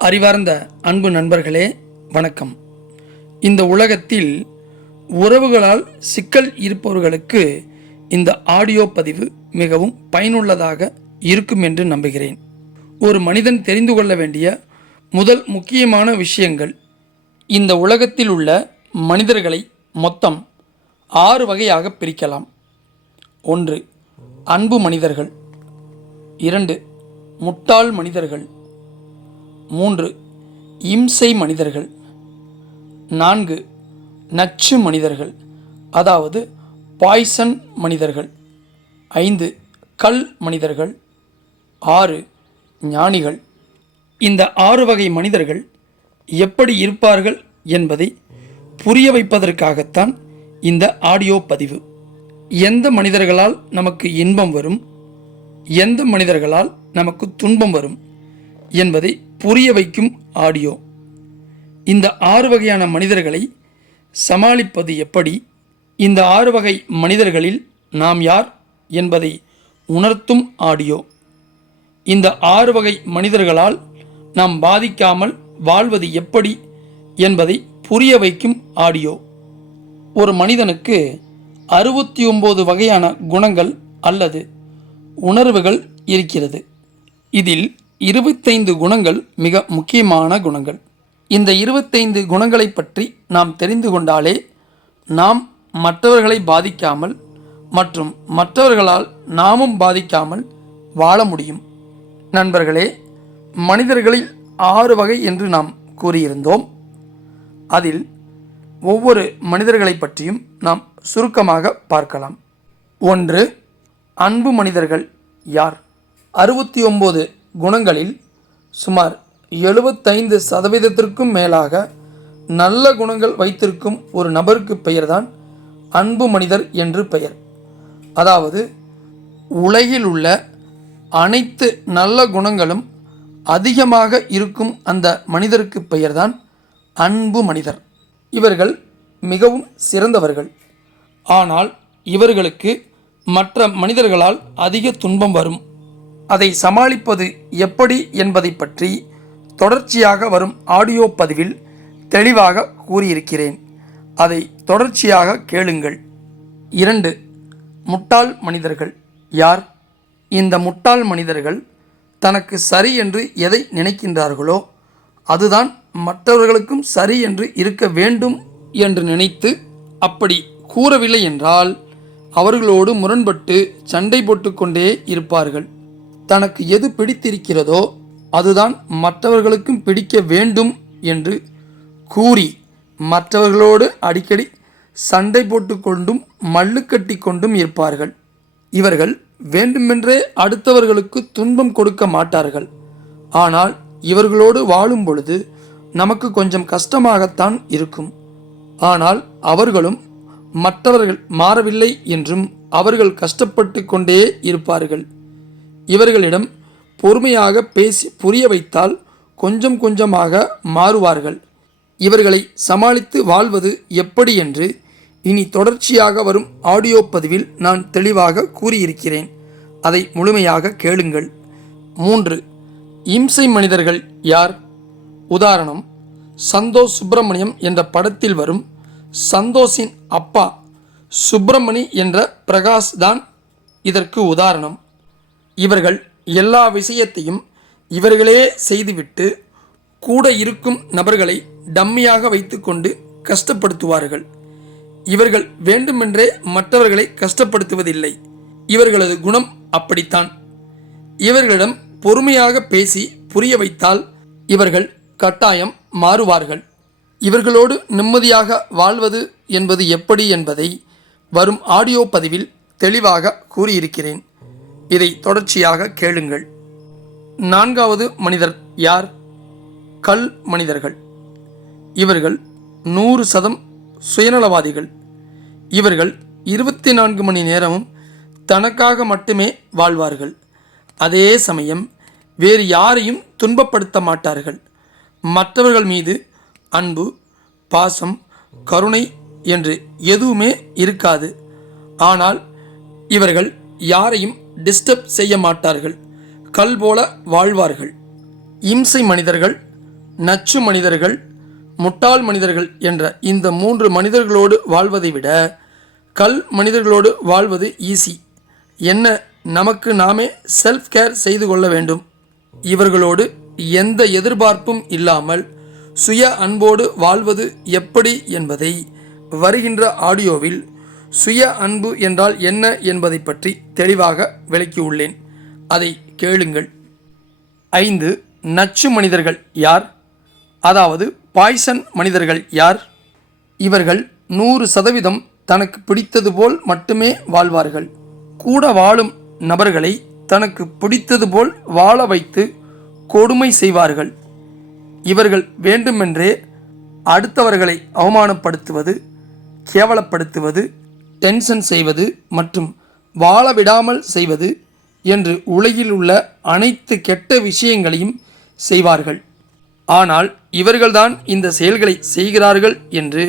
அறிவார்ந்த அன்பு நண்பர்களே, வணக்கம். இந்த உலகத்தில் உறவுகளால் சிக்கல் இருப்பவர்களுக்கு இந்த ஆடியோ பதிவு மிகவும் பயனுள்ளதாக இருக்கும் என்று நம்புகிறேன். ஒரு மனிதன் தெரிந்து கொள்ள வேண்டிய முதல் முக்கியமான விஷயங்கள்: இந்த உலகத்தில் உள்ள மனிதர்களை மொத்தம் 6 வகையாக பிரிக்கலாம். 1. அன்பு மனிதர்கள். 2. முட்டாள் மனிதர்கள். 3. இம்சை மனிதர்கள். 4. நச்சு மனிதர்கள், அதாவது பாய்சன் மனிதர்கள். 5. கல் மனிதர்கள். 6. ஞானிகள். இந்த 6 வகை மனிதர்கள் எப்படி இருப்பார்கள் என்பதை புரிய வைப்பதற்காகத்தான் இந்த ஆடியோ பதிவு. எந்த மனிதர்களால் நமக்கு இன்பம் வரும், எந்த மனிதர்களால் நமக்கு துன்பம் வரும் என்பதை புரிய வைக்கும் ஆடியோ. இந்த 6 வகையான மனிதர்களை சமாளிப்பது எப்படி, இந்த 6 வகை மனிதர்களில் நாம் யார் என்பதை உணர்த்தும் ஆடியோ. இந்த 6 வகை மனிதர்களால் நாம் பாதிக்காமல் வாழ்வது எப்படி என்பதை புரிய வைக்கும் ஆடியோ. ஒரு மனிதனுக்கு 69 வகையான குணங்கள் அல்லது உணர்வுகள் இருக்கிறது. இதில் 25 குணங்கள் மிக முக்கியமான குணங்கள். இந்த 25 குணங்களை பற்றி நாம் தெரிந்து கொண்டாலே நாம் மற்றவர்களை பாதிக்காமல் மற்றும் மற்றவர்களால் நாமும் பாதிக்காமல் வாழ முடியும். நண்பர்களே, மனிதர்களில் 6 வகை என்று நாம் கூறியிருந்தோம். அதில் ஒவ்வொரு மனிதர்களை பற்றியும் நாம் சுருக்கமாக பார்க்கலாம். 1. அன்பு மனிதர்கள் யார்? 69 குணங்களில் சுமார் 75% மேலாக நல்ல குணங்கள் வைத்திருக்கும் ஒரு நபருக்கு பெயர்தான் அன்பு மனிதர் என்று பெயர். அதாவது உலகில் உள்ள அனைத்து நல்ல குணங்களும் அதிகமாக இருக்கும் அந்த மனிதருக்கு பெயர்தான் அன்பு மனிதர். இவர்கள் மிகவும் சிறந்தவர்கள். ஆனால் இவர்களுக்கு மற்ற மனிதர்களால் அதிக துன்பம் வரும். அதை சமாளிப்பது எப்படி என்பதை பற்றி தொடர்ச்சியாக வரும் ஆடியோ பதிவில் தெளிவாக கூறியிருக்கிறேன். அதை தொடர்ச்சியாக கேளுங்கள். 2. முட்டாள் மனிதர்கள் யார்? இந்த முட்டாள் மனிதர்கள் தனக்கு சரி என்று எதை நினைக்கின்றார்களோ அதுதான் மற்றவர்களுக்கும் சரி என்று இருக்க வேண்டும் என்று நினைத்து அப்படி கூறவில்லை என்றால் அவர்களோடு முரண்பட்டு சண்டை போட்டுக்கொண்டே இருப்பார்கள். தனக்கு எது பிடித்திருக்கிறதோ அதுதான் மற்றவர்களுக்கும் பிடிக்க வேண்டும் என்று கூறி மற்றவர்களோடு அடிக்கடி சண்டை போட்டுக்கொண்டும் மல்லு கட்டி கொண்டும் இருப்பார்கள். இவர்கள் வேண்டுமென்றே அடுத்தவர்களுக்கு துன்பம் கொடுக்க மாட்டார்கள். ஆனால் இவர்களோடு வாழும் பொழுது நமக்கு கொஞ்சம் கஷ்டமாகத்தான் இருக்கும். ஆனால் அவர்களும் மற்றவர்கள் மாறவில்லை என்றும் அவர்கள் கஷ்டப்பட்டு கொண்டே இருப்பார்கள். இவர்களிடம் பொறுமையாக பேசி புரிய வைத்தால் கொஞ்சம் கொஞ்சமாக மாறுவார்கள். இவர்களை சமாளித்து வாழ்வது எப்படி என்று இனி தொடர்ச்சியாக வரும் ஆடியோ பதிவில் நான் தெளிவாக கூறியிருக்கிறேன். அதை முழுமையாக கேளுங்கள். 3. இம்சை மனிதர்கள் யார்? உதாரணம், சந்தோஷ் சுப்பிரமணியம் என்ற படத்தில் வரும் சந்தோஷின் அப்பா சுப்பிரமணி என்ற பிரகாஷ் தான் இதற்கு உதாரணம். இவர்கள் எல்லா விஷயத்தையும் இவர்களே செய்துவிட்டு கூட இருக்கும் நபர்களை டம்மியாக வைத்துக்கொண்டு கஷ்டப்படுத்துவார்கள். இவர்கள் வேண்டுமென்றே மற்றவர்களை கஷ்டப்படுத்துவதில்லை. இவர்களது குணம் அப்படித்தான். இவர்களிடம் பொறுமையாக பேசி புரிய வைத்தால் இவர்கள் கட்டாயம் மாறுவார்கள். இவர்களோடு நிம்மதியாக வாழ்வது என்பது எப்படி என்பதை வரும் ஆடியோ பதிவில் தெளிவாக கூறியிருக்கிறேன். இதை தொடர்ச்சியாக கேளுங்கள். 4வது மனிதர் யார்? கல் மனிதர்கள். இவர்கள் 100% சுயநலவாதிகள். இவர்கள் 24 மணி நேரமும் தனக்காக மட்டுமே வாழ்வார்கள். அதே சமயம் வேறு யாரையும் துன்பப்படுத்த மாட்டார்கள். மற்றவர்கள் மீது அன்பு, பாசம், கருணை என்று எதுவுமே இருக்காது. ஆனால் இவர்கள் யாரையும் டிஸ்டர்ப் செய்ய மாட்டார்கள். கல் போல வாழ்வார்கள். இம்சை மனிதர்கள் நச்சு மனிதர்கள், முட்டாள் மனிதர்கள் என்ற இந்த 3 மனிதர்களோடு வாழ்வதை விட கல் மனிதர்களோடு வாழ்வது ஈஸி. என்ன, நமக்கு நாமே செல்ஃப் கேர் செய்து கொள்ள வேண்டும். இவர்களோடு எந்த எதிர்பார்ப்பும் இல்லாமல் சுய அன்போடு வாழ்வது எப்படி என்பதை வருகின்ற ஆடியோவில் சுய அன்பு என்றால் என்ன என்பதை பற்றி தெளிவாக விளக்கியுள்ளேன். அதை கேளுங்கள். 5. நச்சு மனிதர்கள் யார்? அதாவது பாய்சன் மனிதர்கள் யார்? இவர்கள் 100% தனக்கு பிடித்தது போல் மட்டுமே வாழ்வார்கள். கூட வாழும் நபர்களை தனக்கு பிடித்தது போல் வாழ வைத்து கொடுமை செய்வார்கள். இவர்கள் வேண்டுமென்றே அடுத்தவர்களை அவமானப்படுத்துவது, கேவலப்படுத்துவது, டென்ஷன் செய்வது மற்றும் வாழ விடாமல் செய்வது என்று உலகில் உள்ள அனைத்து கெட்ட விஷயங்களையும் செய்வார்கள். ஆனால் இவர்கள்தான் இந்த செயல்களை செய்கிறார்கள் என்று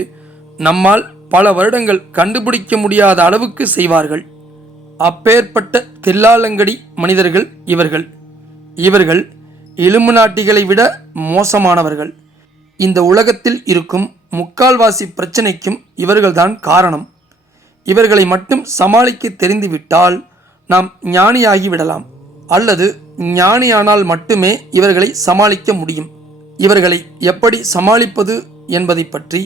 நம்மால் பல வருடங்கள் கண்டுபிடிக்க முடியாத அளவுக்கு செய்வார்கள். அப்பேற்பட்ட தில்லாலங்கடி மனிதர்கள் இவர்கள். இவர்கள் இலுமினாட்டிகளை விட மோசமானவர்கள். இந்த உலகத்தில் இருக்கும் முக்கால்வாசி பிரச்சனைக்கும் இவர்கள்தான் காரணம். இவர்களை மட்டும் சமாளிக்க தெரிந்துவிட்டால் நாம் ஞானியாகிவிடலாம், அல்லது ஞானியானால் மட்டுமே இவர்களை சமாளிக்க முடியும். இவர்களை எப்படி சமாளிப்பது என்பதை பற்றி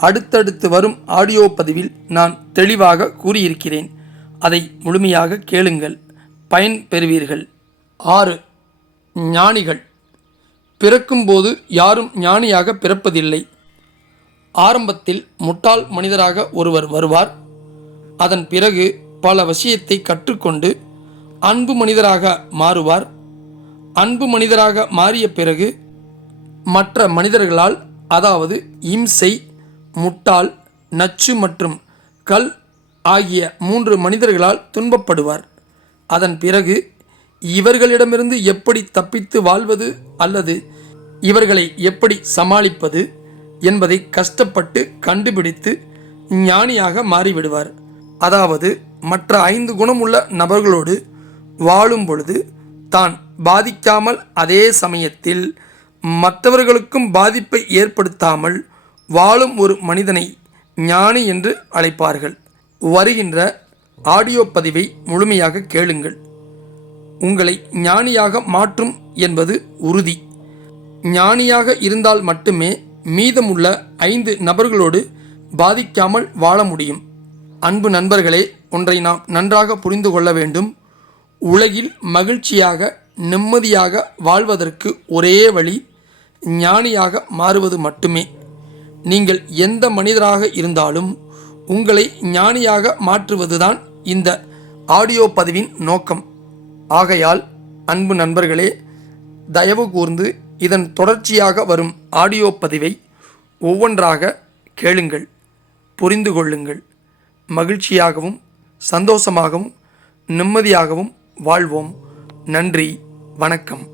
அடுத்தடுத்து வரும் ஆடியோ பதிவில் நான் தெளிவாக கூறியிருக்கிறேன். அதை முழுமையாக கேளுங்கள், பயன் பெறுவீர்கள். 6. ஞானிகள். பிறக்கும்போது யாரும் ஞானியாக பிறப்பதில்லை. ஆரம்பத்தில் முட்டாள் மனிதராக ஒருவர் வருவார். அதன் பிறகு பல விஷயத்தை கற்றுக்கொண்டு அன்பு மனிதராக மாறுவார். அன்பு மனிதராக மாறிய பிறகு மற்ற மனிதர்களால், அதாவது இம்சை, முட்டாள், நச்சு மற்றும் கல் ஆகிய 3 மனிதர்களால் துன்பப்படுவார். அதன் பிறகு இவர்களிடமிருந்து எப்படி தப்பித்து வாழ்வது அல்லது இவர்களை எப்படி சமாளிப்பது என்பதை கஷ்டப்பட்டு கண்டுபிடித்து ஞானியாக மாறிவிடுவார். அதாவது மற்ற 5 குணமுள்ள நபர்களோடு வாழும் பொழுது தான் பாதிக்காமல், அதே சமயத்தில் மற்றவர்களுக்கும் பாதிப்பை ஏற்படுத்தாமல் வாழும் ஒரு மனிதனை ஞானி என்று அழைப்பார்கள். வருகின்ற ஆடியோ பதிவை முழுமையாக கேளுங்கள். உங்களை ஞானியாக மாற்றும் என்பது உறுதி. ஞானியாக இருந்தால் மட்டுமே மீதமுள்ள 5 நபர்களோடு பாதிக்காமல் வாழ முடியும். அன்பு நண்பர்களே, ஒன்றை நாம் நன்றாக புரிந்து கொள்ள வேண்டும். உலகில் மகிழ்ச்சியாக, நிம்மதியாக வாழ்வதற்கு ஒரே வழி ஞானியாக மாறுவது மட்டுமே. நீங்கள் எந்த மனிதராக இருந்தாலும் உங்களை ஞானியாக மாற்றுவதுதான் இந்த ஆடியோ பதிவின் நோக்கம். ஆகையால் அன்பு நண்பர்களே, தயவு கூர்ந்து இதன் தொடர்ச்சியாக வரும் ஆடியோ பதிவை ஒவ்வொன்றாக கேளுங்கள், புரிந்து கொள்ளுங்கள். மகிழ்ச்சியாகவும் சந்தோஷமாகவும் நிம்மதியாகவும் வாழ்வோம். நன்றி, வணக்கம்.